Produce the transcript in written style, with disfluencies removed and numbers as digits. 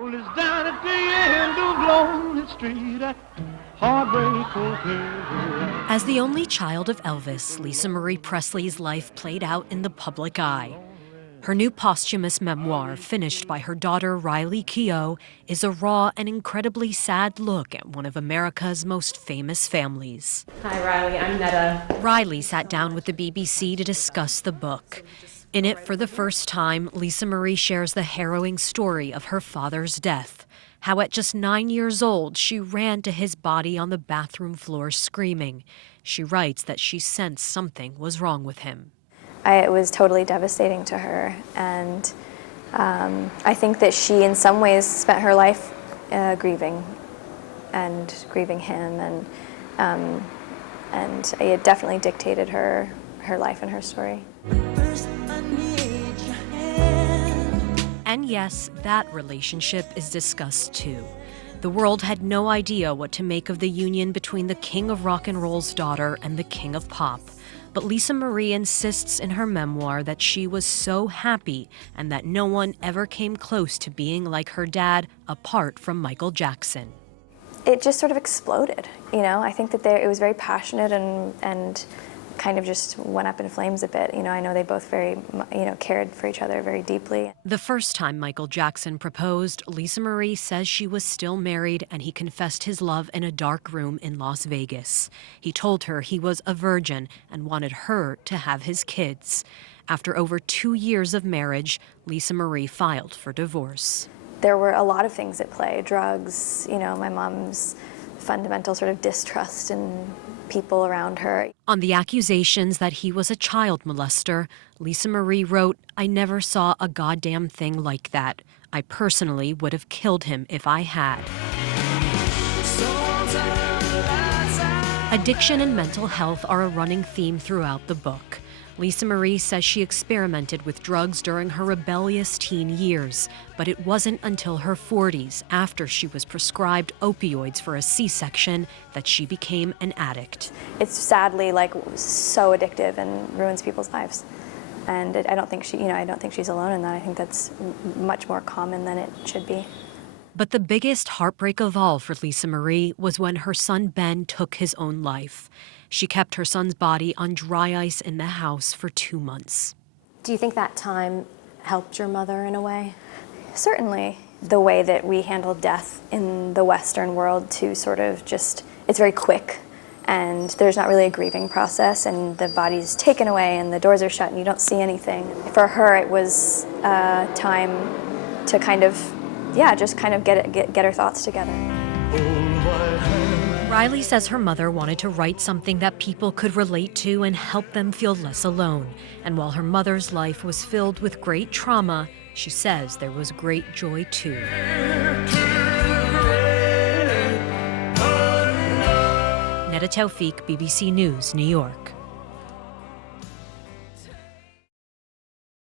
Well, it's down at the end of Lonely Street at Heartbreak Hotel. As the only child of Elvis, Lisa Marie Presley's life played out in the public eye. Her new posthumous memoir, finished by her daughter Riley Keough, is a raw and incredibly sad look at one of America's most famous families. Hi, Riley. I'm Netta. Riley sat down with the BBC to discuss the book. In it, for the first time, Lisa Marie shares the harrowing story of her father's death. How at just 9 years old, she ran to his body on the bathroom floor screaming. She writes that she sensed something was wrong with him. It was totally devastating to her, and I think that she in some ways spent her life grieving him, and it definitely dictated her life and her story. And yes, that relationship is discussed too. The world had no idea what to make of the union between the king of rock and roll's daughter and the king of pop. But Lisa Marie insists in her memoir that she was so happy and that no one ever came close to being like her dad, apart from Michael Jackson. It just sort of exploded, you know. I think that it was very passionate and kind of just went up in flames a bit. You know, I know they both cared for each other very deeply. The first time Michael Jackson proposed, Lisa Marie says she was still married and he confessed his love in a dark room in Las Vegas. He told her he was a virgin and wanted her to have his kids. After over 2 years of marriage, Lisa Marie filed for divorce. There were a lot of things at play: drugs, you know, my mom's fundamental sort of distrust in people around her. On the accusations that he was a child molester, Lisa Marie wrote, "I never saw a goddamn thing like that. I personally would have killed him if I had." Addiction and mental health are a running theme throughout the book. Lisa Marie says she experimented with drugs during her rebellious teen years, but it wasn't until her 40s, after she was prescribed opioids for a C-section, that she became an addict. It's sadly so addictive and ruins people's lives. And I don't think she's alone in that. I think that's much more common than it should be. But the biggest heartbreak of all for Lisa Marie was when her son Ben took his own life. She kept her son's body on dry ice in the house for 2 months. Do you think that time helped your mother in a way? Certainly. The way that we handle death in the Western world to sort of just, it's very quick, and there's not really a grieving process, and the body's taken away and the doors are shut and you don't see anything. For her, it was time to kind of, just kind of get her thoughts together. Riley says her mother wanted to write something that people could relate to and help them feel less alone. And while her mother's life was filled with great trauma, she says there was great joy too. Netta Taufik, BBC News, New York.